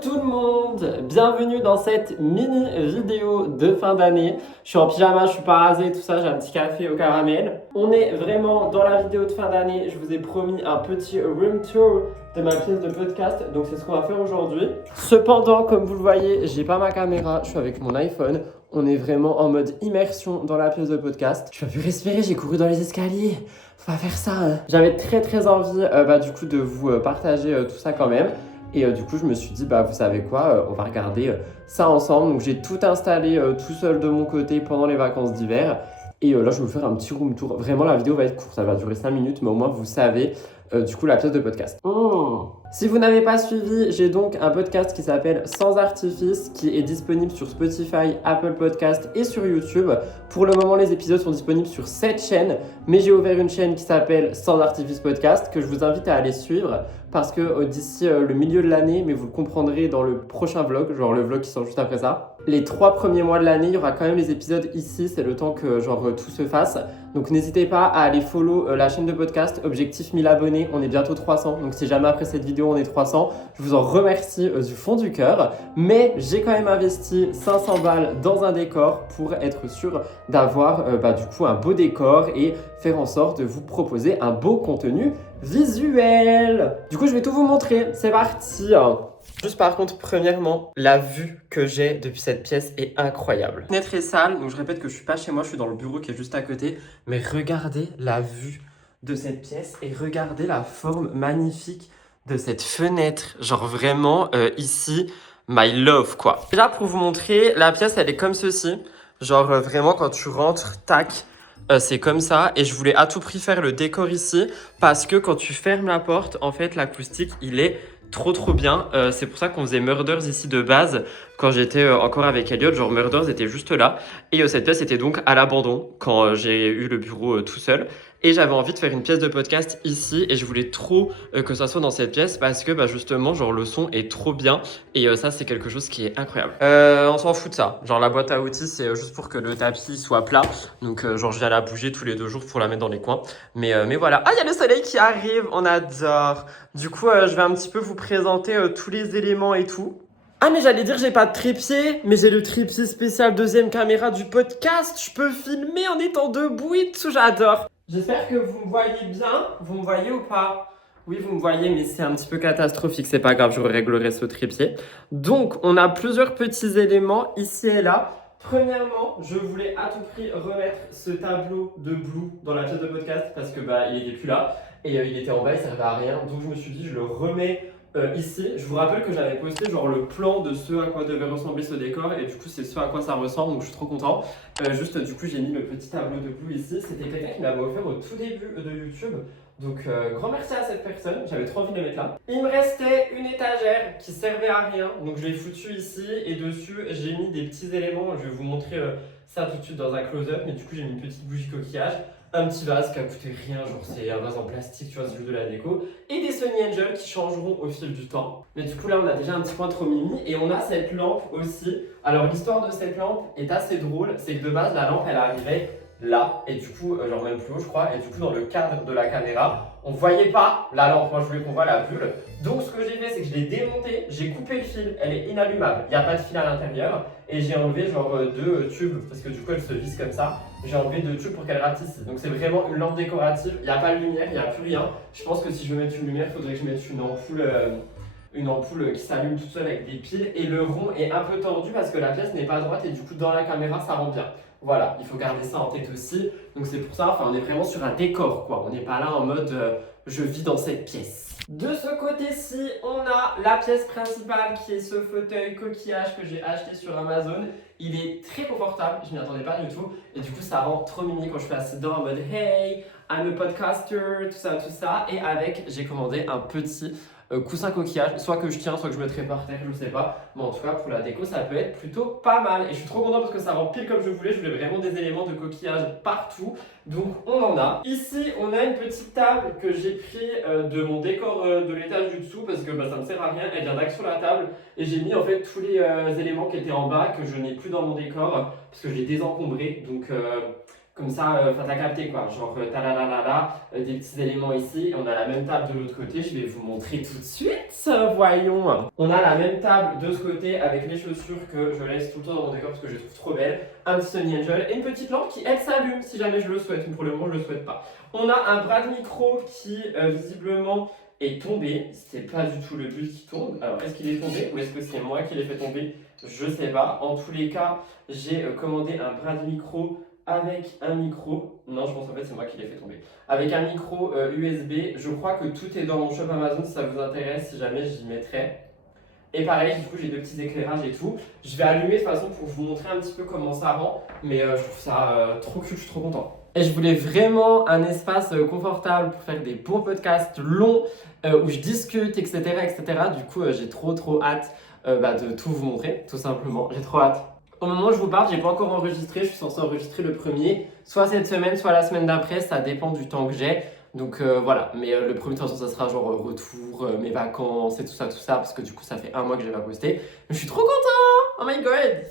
tout le monde, bienvenue dans cette mini vidéo de fin d'année. Je suis en pyjama, je suis pas rasé, tout ça, j'ai un petit café au caramel. On est vraiment dans la vidéo de fin d'année, je vous ai promis un petit room tour de ma pièce de podcast, donc c'est ce qu'on va faire aujourd'hui. Cependant, comme vous le voyez, j'ai pas ma caméra, je suis avec mon iPhone. On est vraiment en mode immersion dans la pièce de podcast. Je peux plus respirer, j'ai couru dans les escaliers. Faut pas faire ça, hein. J'avais très envie du coup de vous partager tout ça quand même. Et du coup, je me suis dit, vous savez quoi, on va regarder ça ensemble. Donc, j'ai tout installé tout seul de mon côté pendant les vacances d'hiver. Et là, je vais vous faire un petit room tour. Vraiment, la vidéo va être courte, ça va durer 5 minutes, mais au moins, vous savez du coup la pièce de podcast. Si vous n'avez pas suivi, j'ai donc un podcast qui s'appelle Sans Artifice, qui est disponible sur Spotify, Apple Podcast et sur YouTube. Pour le moment, les épisodes sont disponibles sur cette chaîne, mais j'ai ouvert une chaîne qui s'appelle Sans Artifice Podcast, que je vous invite à aller suivre, parce que d'ici le milieu de l'année, mais vous le comprendrez dans le prochain vlog, genre le vlog qui sort juste après ça, les 3 premiers mois de l'année, il y aura quand même les épisodes ici, c'est le temps que tout se fasse. Donc n'hésitez pas à aller follow la chaîne de podcast, objectif 1000 abonnés, on est bientôt 300, donc si jamais après cette vidéo on est 300, je vous en remercie du fond du cœur. Mais j'ai quand même investi 500 balles dans un décor pour être sûr d'avoir du coup un beau décor et faire en sorte de vous proposer un beau contenu visuel. Du coup je vais tout vous montrer, c'est parti. Juste par contre, premièrement, la vue que j'ai depuis cette pièce est incroyable. La fenêtre est sale, donc je répète que je suis pas chez moi, je suis dans le bureau qui est juste à côté. Mais regardez la vue de cette pièce et regardez la forme magnifique de cette fenêtre. Genre vraiment, ici, my love quoi. Déjà pour vous montrer, la pièce elle est comme ceci. Genre vraiment quand tu rentres, tac, c'est comme ça. Et je voulais à tout prix faire le décor ici parce que quand tu fermes la porte, en fait l'acoustique il est trop bien. C'est pour ça qu'on faisait Murders ici de base quand j'étais encore avec Elliot. Genre Murders était juste là et cette pièce était donc à l'abandon quand j'ai eu le bureau tout seul. Et j'avais envie de faire une pièce de podcast ici et je voulais trop que ça soit dans cette pièce parce que justement genre le son est trop bien et ça c'est quelque chose qui est incroyable. On s'en fout de ça. Genre la boîte à outils c'est juste pour que le tapis soit plat. Donc genre je viens la bouger tous les 2 jours pour la mettre dans les coins. Mais voilà. Ah il y a le soleil qui arrive, on adore. Du coup je vais un petit peu vous présenter tous les éléments et tout. Ah mais j'allais dire j'ai pas de trépied, mais j'ai le trépied spécial deuxième caméra du podcast. Je peux filmer en étant debout et tout, j'adore. J'espère que vous me voyez bien. Vous me voyez ou pas? Oui, vous me voyez, mais c'est un petit peu catastrophique. C'est pas grave, je réglerai ce trépied. Donc, on a plusieurs petits éléments ici et là. Premièrement, je voulais à tout prix remettre ce tableau de Blue dans la pièce de podcast parce que il était plus là et il était en bas, il servait à rien. Donc, je me suis dit, je le remets ici. Je vous rappelle que j'avais posté genre le plan de ce à quoi devait ressembler ce décor et du coup, c'est ce à quoi ça ressemble. Donc, je suis trop content. Juste du coup j'ai mis le petit tableau de Blue ici, c'était quelqu'un qui m'avait offert au tout début de YouTube, donc grand merci à cette personne, j'avais trop envie de le mettre là. Il me restait une étagère qui servait à rien, donc je l'ai foutue ici et dessus j'ai mis des petits éléments, je vais vous montrer ça tout de suite dans un close-up, mais du coup j'ai mis une petite bougie coquillage, un petit vase qui a coûté rien, genre c'est un vase en plastique, tu vois, c'est juste de la déco, et des Sony Angel qui changeront au fil du temps. Mais du coup là on a déjà un petit point trop mimi, et on a cette lampe aussi. Alors l'histoire de cette lampe est assez drôle, c'est que de base la lampe elle arrivait là, et du coup, genre même plus haut je crois, et du coup dans le cadre de la caméra, on voyait pas la lampe, moi je voulais qu'on voit la bulle. Donc ce que j'ai fait c'est que je l'ai démontée, j'ai coupé le fil, elle est inallumable, il n'y a pas de fil à l'intérieur, et j'ai enlevé genre 2 tubes, parce que du coup elle se visse comme ça, j'ai enlevé 2 tubes pour qu'elle rate ici. Donc c'est vraiment une lampe décorative, il n'y a pas de lumière, il n'y a plus rien. Je pense que si je veux mettre une lumière, il faudrait que je mette une ampoule qui s'allume toute seule avec des piles, et le rond est un peu tordu parce que la pièce n'est pas droite et du coup dans la caméra ça rend bien. Voilà, il faut garder ça en tête aussi. Donc c'est pour ça, on est vraiment sur un décor quoi. On n'est pas là en mode je vis dans cette pièce. De ce côté-ci, on a la pièce principale qui est ce fauteuil coquillage que j'ai acheté sur Amazon. Il est très confortable, je m'y attendais pas du tout. Et du coup, ça rend trop mini quand je suis assis dedans en mode hey, I'm a podcaster, tout ça. Et avec, j'ai commandé un petit coussin coquillage, soit que je tiens, soit que je mettrai par terre, je sais pas. Mais en tout cas, pour la déco, ça peut être plutôt pas mal. Et je suis trop content parce que ça rend pile comme je voulais. Je voulais vraiment des éléments de coquillage partout. Donc, on en a. Ici, on a une petite table que j'ai pris de mon décor de l'étage du dessous parce que ça me sert à rien. Elle vient d'axe sur la table. Et j'ai mis en fait tous les éléments qui étaient en bas que je n'ai plus dans mon décor parce que je l'ai désencombré. Donc, Comme ça, enfin t'as capté quoi, genre des petits éléments ici. On a la même table de l'autre côté, je vais vous montrer tout de suite, voyons. On a la même table de ce côté avec les chaussures que je laisse tout le temps dans mon décor parce que je les trouve trop belles. Un petit Sony Angel et une petite lampe qui elle s'allume si jamais je le souhaite, mais pour le moment je le souhaite pas. On a un bras de micro qui visiblement est tombé, c'était pas du tout le but qui tombe. Alors est-ce qu'il est tombé ou est-ce que c'est moi qui l'ai fait tomber? Je sais pas. En tous les cas, j'ai commandé un bras de micro avec un micro, non je pense en fait c'est moi qui l'ai fait tomber, avec un micro USB, je crois que tout est dans mon shop Amazon si ça vous intéresse, si jamais j'y mettrai. Et pareil, du coup j'ai deux petits éclairages et tout, je vais allumer de toute façon pour vous montrer un petit peu comment ça rend, mais je trouve ça trop cool, je suis trop content. Et je voulais vraiment un espace confortable pour faire des bons podcasts longs où je discute, etc. etc. Du coup j'ai trop hâte de tout vous montrer, tout simplement, j'ai trop hâte. Au moment où je vous parle, j'ai pas encore enregistré, je suis censé enregistrer le premier, soit cette semaine, soit la semaine d'après, ça dépend du temps que j'ai. Donc voilà, mais le premier de toute façon ça sera genre retour, mes vacances et tout ça, parce que du coup ça fait un mois que j'ai pas posté. Mais je suis trop content! Oh my god!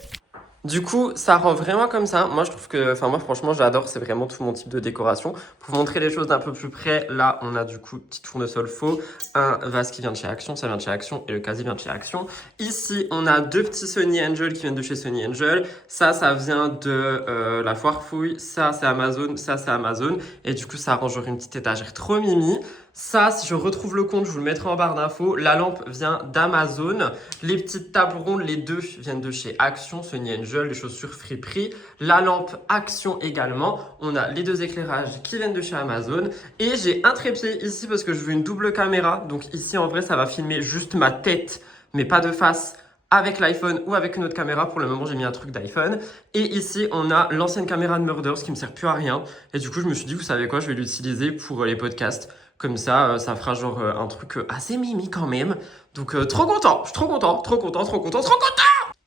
Du coup, ça rend vraiment comme ça. Moi, je trouve que, enfin, moi, franchement, j'adore. C'est vraiment tout mon type de décoration. Pour vous montrer les choses d'un peu plus près, là, on a du coup petit tournesol faux, un vase qui vient de chez Action, ça vient de chez Action, et le casier vient de chez Action. Ici, on a deux petits Sony Angel qui viennent de chez Sony Angel. Ça vient de la foire fouille. Ça, c'est Amazon. Ça, c'est Amazon. Et du coup, ça rend genre une petite étagère trop mimi. Ça, si je retrouve le compte, je vous le mettrai en barre d'infos. La lampe vient d'Amazon. Les petites tables rondes, les deux viennent de chez Action, Sony Angel, les chaussures Friperie. La lampe Action également. On a les deux éclairages qui viennent de chez Amazon. Et j'ai un trépied ici parce que je veux une double caméra. Donc ici, en vrai, ça va filmer juste ma tête, mais pas de face, avec l'iPhone ou avec une autre caméra. Pour le moment, j'ai mis un truc d'iPhone. Et ici, on a l'ancienne caméra de Murders qui me sert plus à rien. Et du coup, je me suis dit, vous savez quoi, je vais l'utiliser pour les podcasts. Comme ça, ça fera genre un truc assez mimi quand même. Donc, trop content. Je suis trop content.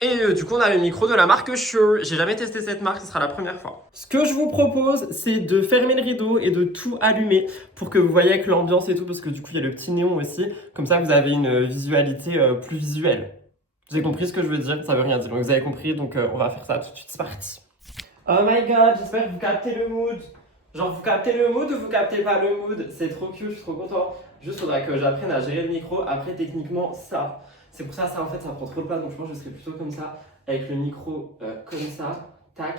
Et du coup, on a le micro de la marque Shure. J'ai jamais testé cette marque, ce sera la première fois. Ce que je vous propose, c'est de fermer le rideau et de tout allumer pour que vous voyez avec l'ambiance et tout, parce que du coup, il y a le petit néon aussi. Comme ça, vous avez une visualité plus visuelle. Vous avez compris ce que je veux dire? Ça veut rien dire. Donc, vous avez compris, donc on va faire ça tout de suite. C'est parti. Oh my god, j'espère que vous captez le mood. Genre, vous captez le mood ou vous captez pas le mood? C'est trop cute, je suis trop content. Juste, faudra que j'apprenne à gérer le micro. Après, techniquement, ça. C'est pour ça, ça en fait, ça prend trop de place. Donc, je pense que je serai plutôt comme ça, avec le micro comme ça. Tac.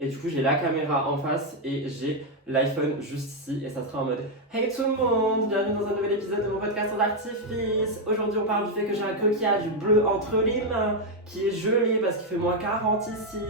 Et du coup, j'ai la caméra en face et j'ai l'iPhone juste ici. Et ça sera en mode hey tout le monde, bienvenue dans un nouvel épisode de mon podcast en artifice. Aujourd'hui, on parle du fait que j'ai un coquillage bleu entre les mains qui est gelé parce qu'il fait moins 40 ici.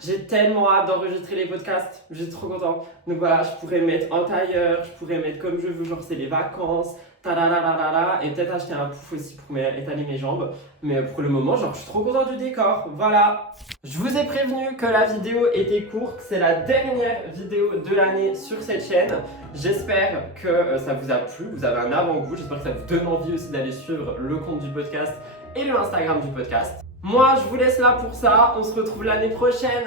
J'ai tellement hâte d'enregistrer les podcasts, j'ai trop content. Donc voilà, je pourrais mettre en tailleur, je pourrais mettre comme je veux, genre c'est les vacances, et peut-être acheter un pouf aussi pour étaler mes jambes. Mais pour le moment, genre je suis trop content du décor, voilà. Je vous ai prévenu que la vidéo était courte, c'est la dernière vidéo de l'année sur cette chaîne. J'espère que ça vous a plu, vous avez un avant-goût, j'espère que ça vous donne envie aussi d'aller suivre le compte du podcast et le Instagram du podcast. Moi, je vous laisse là pour ça. On se retrouve l'année prochaine.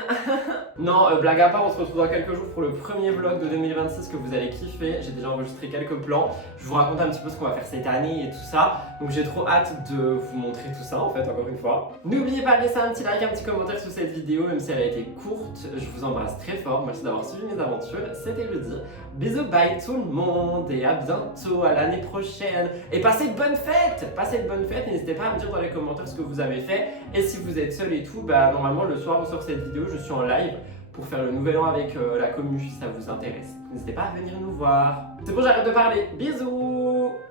Non, blague à part, on se retrouve dans quelques jours pour le premier vlog de 2026 que vous allez kiffer. J'ai déjà enregistré quelques plans. Je vous raconte un petit peu ce qu'on va faire cette année et tout ça. Donc j'ai trop hâte de vous montrer tout ça en fait, encore une fois. N'oubliez pas de laisser un petit like, un petit commentaire sur cette vidéo, même si elle a été courte. Je vous embrasse très fort. Merci d'avoir suivi mes aventures. C'était Rudy. Bisous, bye tout le monde et à bientôt, à l'année prochaine. Et passez de bonnes fêtes. Passez de bonnes fêtes. N'hésitez pas à me dire dans les commentaires ce que vous avez fait. Et si vous êtes seul et tout, bah normalement le soir on sort cette vidéo, je suis en live pour faire le nouvel an avec la commu si ça vous intéresse. N'hésitez pas à venir nous voir. C'est bon, j'arrête de parler. Bisous.